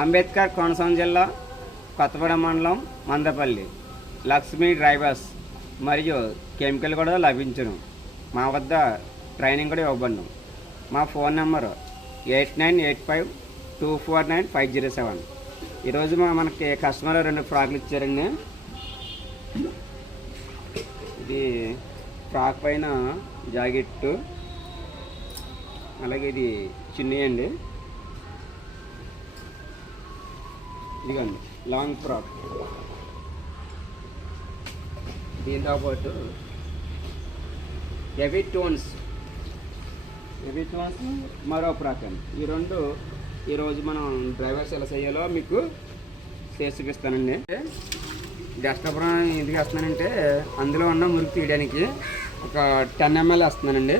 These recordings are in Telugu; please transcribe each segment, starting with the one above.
అంబేద్కర్ కోనసీమ జిల్లా కొత్తపడ మండలం మందపల్లి. లక్ష్మీ డ్రైవర్స్ మరియు కెమికల్ కూడా లభించును. మా వద్ద ట్రైనింగ్ కూడా ఇవ్వబడును. మా phone number eight nine eight five two four nine five zero seven. ఈరోజు మా మనకి కస్టమర్ రెండు ఫ్రాక్లు ఇచ్చారండి. ఇది ఫ్రాక్ పైన జాకెట్టు. అలాగే ఇది చిన్నవి అండి ఇదిగోండి లాంగ్ ఫ్రాక్. దీంతో పాటు హెవీ టోన్స్. హెవీ టోన్స్ మరో ఫ్రాక్ అండి. ఈ రెండు ఈరోజు మనం డ్రైవర్స్ ఎలా చేయాలో మీకు చేసి చూపిస్తానండి. డెస్క్టాప్ ఎందుకు వేస్తున్నానంటే అందులో ఉన్న మురికి తీయడానికి ఒక టెన్ ఎంఎల్ వేస్తున్నానండి.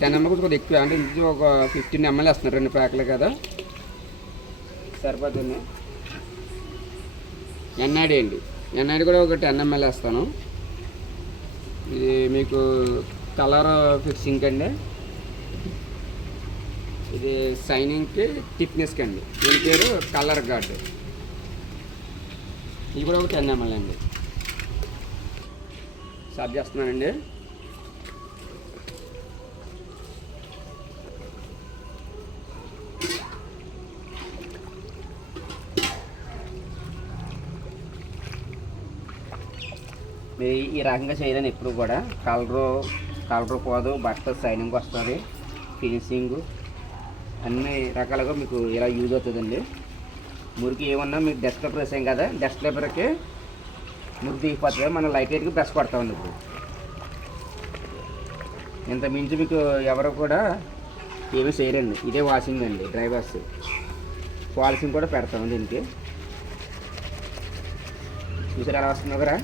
టెన్ ఎంఎల్ కూడా ఎక్కువ అంటే ఇంటి ఒక ఫిఫ్టీన్ ఎంఎల్ వేస్తున్నారు రెండు ప్యాకులు కదా. సరిపోతుంది. ఎన్ఐడి అండి. ఎన్ఐడి కూడా ఒక టెన్ ఎంఎల్ వేస్తాను. ఇది మీకు కలర్ ఫిక్సింగ్ అండి. ఇది సైనింగ్కి టిక్నెస్కి అండి. దీని పేరు కలర్ గార్డ్. ఇది కూడా ఒక టెన్ ఎంఎల్ అండి. సబ్ చేస్తున్నానండి. మీరు ఈ రకంగా చేయలేని ఎప్పుడు కూడా. కలరు కలరు పోదు బట్ట సైనింగ్ వస్తుంది ఫినిషింగ్ అన్ని రకాలుగా మీకు ఇలా యూజ్ అవుతుందండి. మురికి ఏమన్నా మీకు డెస్క్ పేపర్ వేసాం కదా డెస్క్ పేపర్కి మురికి దిగిపోతుంది మనం లైట్ లైట్గా బ్రష్ కొడతామండి ఇప్పుడు. ఇంత మించి మీకు ఎవరు కూడా ఏమీ చేయరండి. ఇదే వాషింగ్ అండి డ్రైవర్స్ పాలసింగ్ కూడా పెడతాం దీనికి. చూసారు ఎలా వస్తుందో కదా?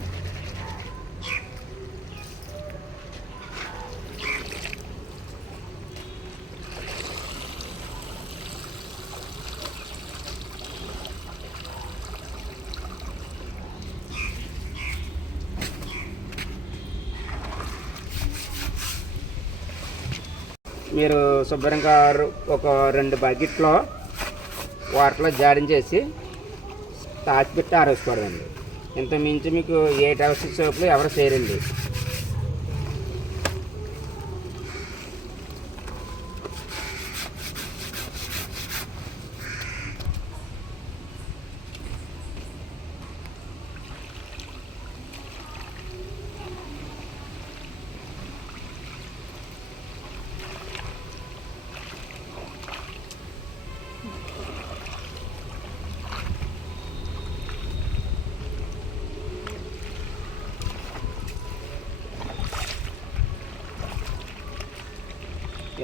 మీరు శుభ్రంగా ఒక రెండు బకెట్లో వాటర్లో జాడించేసి తాచి పెట్టి ఆరేసుకోవడండి ఇంత మించి మీకు ఎయిట్ అవర్స్ సోపులు ఎవరు చేయరండి.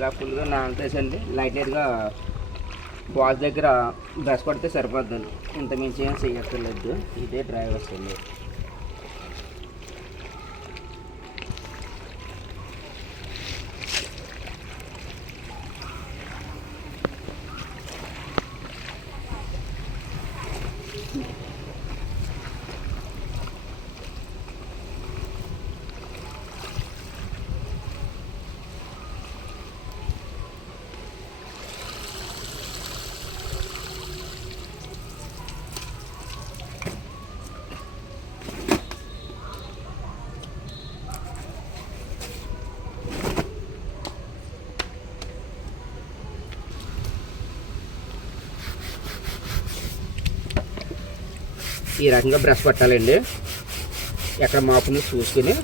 ఇలా ఫుల్గా నానతేసండి లైట్ లైట్గా వాచ్ దగ్గర బ్రష్ పడితే సరిపోద్దండి ఇంత మించి ఏం చేయక్కర్లేదు ఇదే డ్రైవర్స్ అండి ఈ రకంగా బ్రష్ పట్టాలండి. ఎక్కడ మాపుని చూసుకుని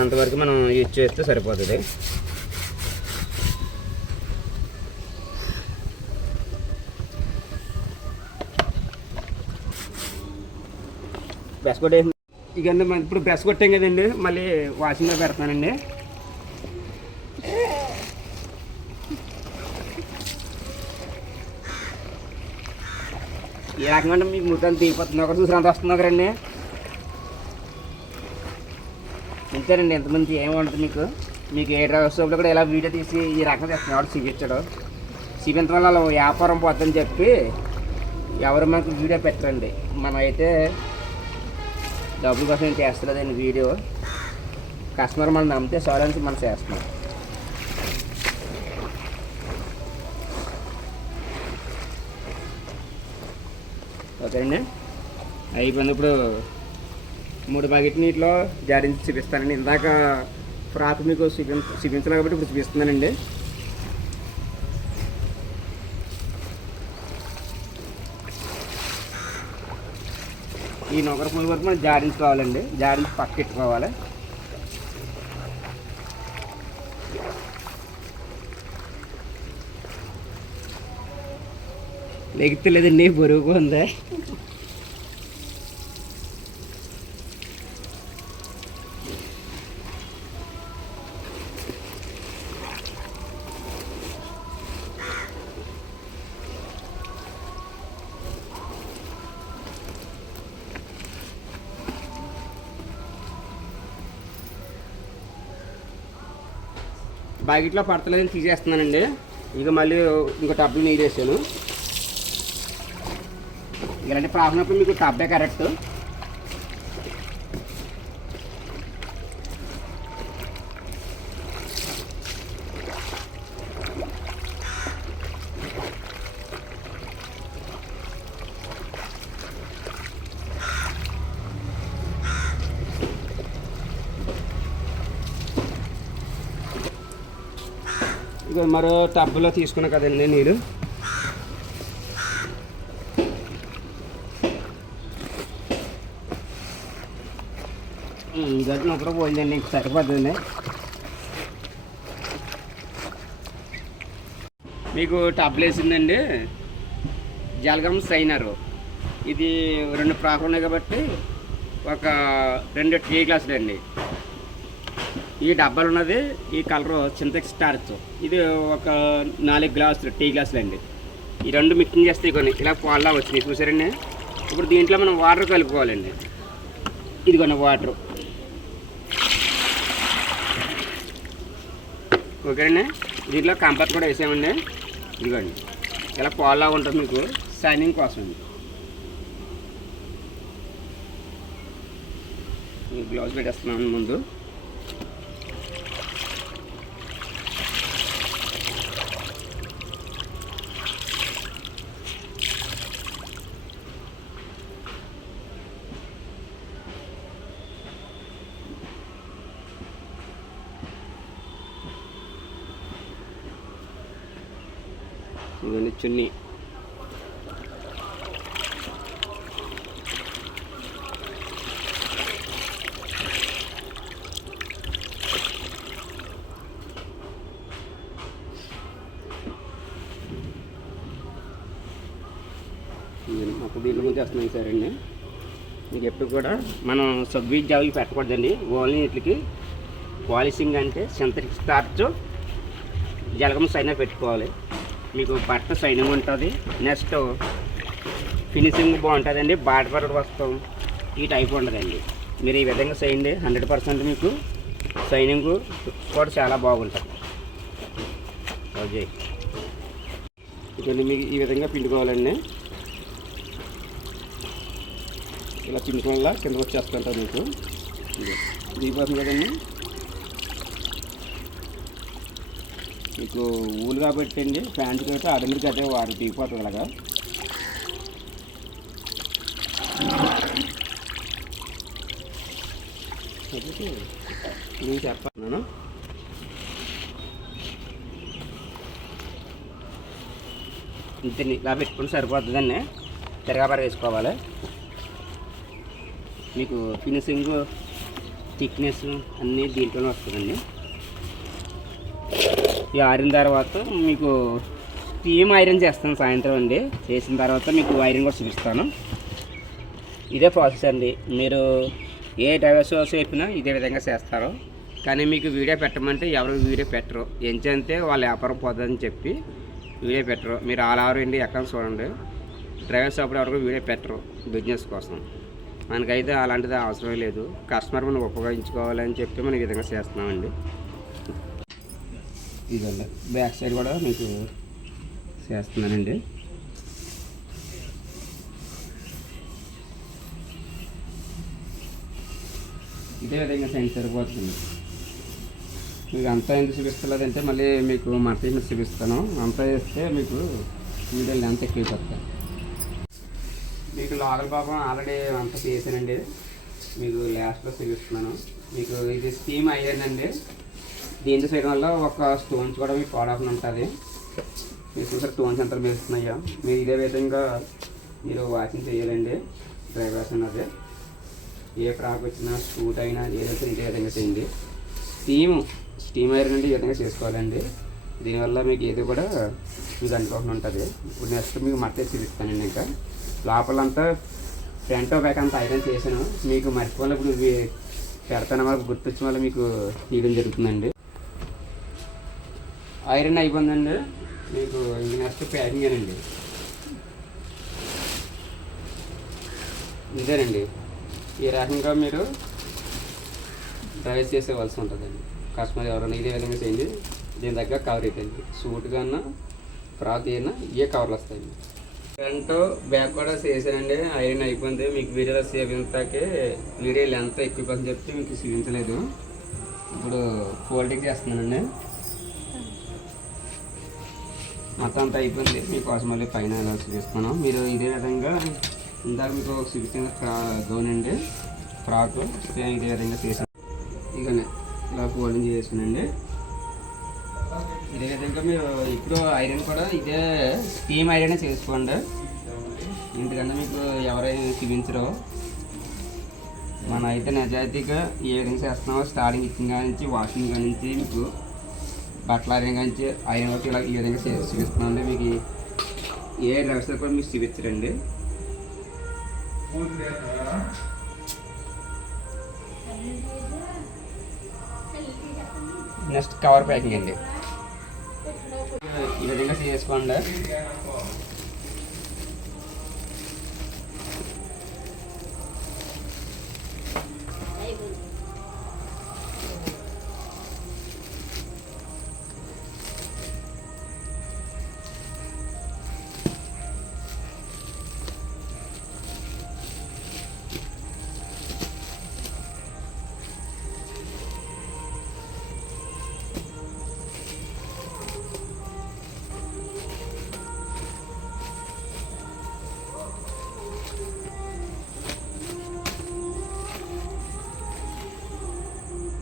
అంతవరకు మనం యూజ్ చేస్తే సరిపోతుంది. బ్రష్ కొట్టే ఇక మనం ఇప్పుడు బ్రష్ కొట్టాం కదండి మళ్ళీ వాషింగ్లో పెడతానండి. ఈ రకంగా అంటే మీకు ముద్దాలు దిగిపోతుంది ఒకటి చూసినంత వస్తుంది ఒకరండి. అంతేనండి ఎంతమంది ఏముంటుంది మీకు. మీకు ఏ డ్రైవర్ షాప్లో కూడా ఇలా వీడియో తీసి ఈ రకంగా తెస్తున్నాడు వాడు చూపించాడు చూపించడం వల్ల వాళ్ళ వ్యాపారం పోద్దని చెప్పి ఎవరు మనకు వీడియో పెట్టరండి. మనం అయితే డబ్బుల కోసం ఏం చేస్తలేదండి వీడియో. కస్టమర్ మనం నమ్మితే సోలెన్స్ మనం చేస్తున్నాం. ఓకేనండి. అయిపోయింది ఇప్పుడు మూడు బకెట్ నీటిలో జారించి చూపిస్తానండి. ఇందాక ఫ్రాక్ మీకు చూపి చూపించలే కాబట్టి ఇప్పుడు చూపిస్తున్నానండి. ఈ నొగర పువ్వు వరకు మనం జాడించుకోవాలండి. జాడించి పక్కెట్టుకోవాలి లెగుతలేదండి బరువుగా ఉందా? బాకెట్లో పడతలేదని తీసేస్తున్నానండి. ఇక మళ్ళీ ఇంకో టబ్బులు నీరు వేసాను. ఇలాంటి ప్రాబ్లం అప్పుడు మీకు టబ్బే కరెక్ట్ ఇక మరో టబ్బులో తీసుకున్నా కదండి నీరు గడ్డ ఒకరు పోయిందండి ఇంక సరిపోతుంది మీకు టబ్లేసిందండి వేసిందండి. జలగం సైనరు ఇది రెండు ప్రాకులు ఉన్నాయి కాబట్టి ఒక రెండు టీ గ్లాసులు అండి. ఈ డబ్బాలు ఉన్నది ఈ కలరు చింతకి స్టార్చ్. ఇది ఒక నాలుగు గ్లాసులు టీ గ్లాసులు అండి. ఈ రెండు మిక్సింగ్ చేస్తే కొన్ని ఇలా పాల్లా వచ్చినాయి. చూసారండి? ఇప్పుడు దీంట్లో మనం వాటర్ కలుపుకోవాలండి. ఇదిగోండి వాటర్. ఓకేనండి? దీంట్లో కంపత్ కూడా వేసామండి ఇదిగోండి. ఇలా పాల్లా ఉంటుంది మీకు. షైనింగ్ కోసం. అండి గ్లౌజ్ పెట్టేస్తున్నాను ముందు. ఇవన్నీ చున్నీ. ఇవన్నీ మొత్తం ముందు వస్తున్నాయి సార్ అండి మీకు ఎప్పుడు కూడా మనం సబ్బీ జాబులు పెట్టకూడదండి. ఓన్లీ వీటికి పాలిషింగ్ అంటే సింథటిక్ స్టార్చ్ జలగం సైనా పెట్టుకోవాలి. మీకు బట్ట సైనింగ్ ఉంటుంది. నెక్స్ట్ ఫినిషింగ్ బాగుంటుందండి. బాటపరడు వస్తాం ఈ టైప్ ఉండదండి. మీరు ఈ విధంగా చేయండి. హండ్రెడ్ పర్సెంట్ మీకు సైనింగ్ కూడా చాలా బాగుంటుంది. ఓకే. ఇదండి మీకు ఈ విధంగా పిండుకోవాలండి. ఇలా చిండుకోవాలా కిందకు వచ్చేస్తుంటుంది మీకు. దీపం కదండి. మీకు ఊలు కాబట్టి అండి ప్యాంట్ కాబట్టి అడమిడికి అదే వాడు దిగిపోతుంది అలాగా. నేను చెప్పాను. ఇంత ఇలా పెట్టుకుంటే సరిపోతుందండి. తిరగబర వేసుకోవాలి. మీకు ఫినిషింగ్ థిక్నెస్ అన్నీ దీంట్లోనే వస్తుందండి. ఈ ఆరిన తర్వాత మీకు స్టీమ్ ఐరన్ చేస్తాను సాయంత్రం అండి. చేసిన తర్వాత మీకు ఐరన్ కూడా చూపిస్తాను. ఇదే ప్రాసెస్ అండి. మీరు ఏ డైవర్స్ చెప్పినా ఇదే విధంగా చేస్తారు. కానీ మీకు వీడియో పెట్టమంటే ఎవరు వీడియో పెట్టరు. ఎంచంతే వాళ్ళ వ్యాపారం పోతుందని చెప్పి వీడియో పెట్టరు. మీరు ఆల్ ఓవర్ ఇండియా ఎక్కడ చూడండి. డ్రైవర్ షాప్లో ఎవరికి వీడియో పెట్టరు బిజినెస్ కోసం. మనకైతే అలాంటిది అవసరం లేదు. కస్టమర్ మనం ఉపయోగించుకోవాలని చెప్పి మనం ఈ విధంగా చేస్తున్నామండి. ఇదండి బ్యాక్ సైడ్ కూడా మీకు చేస్తున్నానండి. ఇదే విధంగా సైన్స్ సరిపోతుంది. మీకు అంతా ఎందుకు చూపిస్తలేదంటే మళ్ళీ మీకు మర్తీని చూపిస్తాను. అంతా వేస్తే మీకు వీడియోలు ఎంత ఎక్కువ అయిపోతాయి మీకు లోకల్ పాపం ఆల్రెడీ అంతా చేశానండి మీకు లాస్ట్లో చూపిస్తున్నాను. మీకు ఇది స్టీమ్ అయ్యానండి దీంతో చేయడం వల్ల ఒక స్టోన్స్ కూడా మీకు పాడకుండా ఉంటుంది మీరు చూసారు స్టోన్స్ ఎంత మెరుస్తున్నాయో. మీరు ఇదే విధంగా మీరు వాషింగ్ చేయాలండి. డ్రైవర్స్ అన్నది ఏ ఫ్రాక్ వచ్చినా సూట్ అయినా ఏదైతే ఇదే విధంగా చేయండి. స్టీమ్ స్టీమ్ ఐరన్ అంటే ఈ విధంగా చేసుకోవాలండి. దీనివల్ల మీకు ఏది కూడా మీకు అనుకోకుండా ఉంటుంది. ఇప్పుడు నెక్స్ట్ మీకు మట్టి చూపిస్తానండి ఇంకా. లోపలంతా ఫ్రంట్ బ్యాక్ అంతా ఐరన్ చేశాను. మీకు మర్చిపోయినప్పుడు పెడతాను వల్ల గుర్తొచ్చిన వల్ల మీకు తీయడం జరుగుతుందండి. ఐరన్ అయిపోయిందండి. మీకు ఇంక నెక్స్ట్ ప్యాకింగ్ అండి. ఇదేనండి. ఈ రకంగా మీరు డ్రైవ్ చేసేవలసి ఉంటుందండి. కస్టమర్ ఎవరైనా ఇదే విధంగా చేయండి. దీని దగ్గర కవర్ అయిపోయింది. సూట్ కన్నా ఫ్రాక్ అయినా ఇవే కవర్లు వస్తాయండి. ఫ్రంట్ బ్యాక్ కూడా చేశానండి. ఐరన్ అయిపోయింది. మీకు వీడియోలో సేవించాకే ఇంతకే వీడియో లెంత్ ఎక్కువ పని చెప్తే మీకు చూపించలేదు. ఇప్పుడు ఫోల్డింగ్ చేస్తున్నానండి. మొత్తం అంతా అయిపోయింది మీకోసం మళ్ళీ పైన ఇలా మీరు ఇదే విధంగా ఇందాక మీకు చూపించిన ఫ్రా గౌన్ అండి. ఫ్రాక్ సేమ్ ఇదే విధంగా చేసాను ఇక ఇలా ఫోల్డింగ్ చేసుకునండి ఇదే విధంగా మీరు ఇప్పుడు ఐరన్ కూడా ఇదే స్టీమ్ ఐరన్ చేసుకోండి. ఎందుకంటే మీకు ఎవరైనా చూపించరు. మనం అయితే నిజాయితీగా ఏ విధంగా చేస్తున్నామో స్టార్టింగ్ ఇచ్చిన కాడి నుంచి వాషింగ్ కాడి నుంచి మీకు బట్టల ఐరన్ కానీ నుంచి ఒకటి ఇలా ఈ విధంగా చే- చూపిస్తున్నామండి మీకు ఏ డ్రెస్ కూడా మీకు చూపించరండి. నెక్స్ట్ కవర్ ప్యాకింగ్ అండి. ఈ విధంగా చేసుకోండి.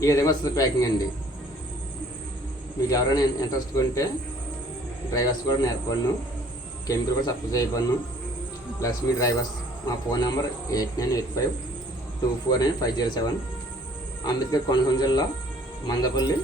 ఈ విధంగా వస్తుంది ప్యాకింగ్ అండి. మీకు ఎవరైనా ఇంట్రెస్ట్ ఉంటే డ్రైవర్స్ కూడా నేర్పను కెమికల్ కూడా సప్లై చేయబడను ప్లస్ మీ డ్రైవర్స్ మా phone number eight nine eight five two four nine five zero seven. Ambedkar Konaseema జిల్లా మందపల్లి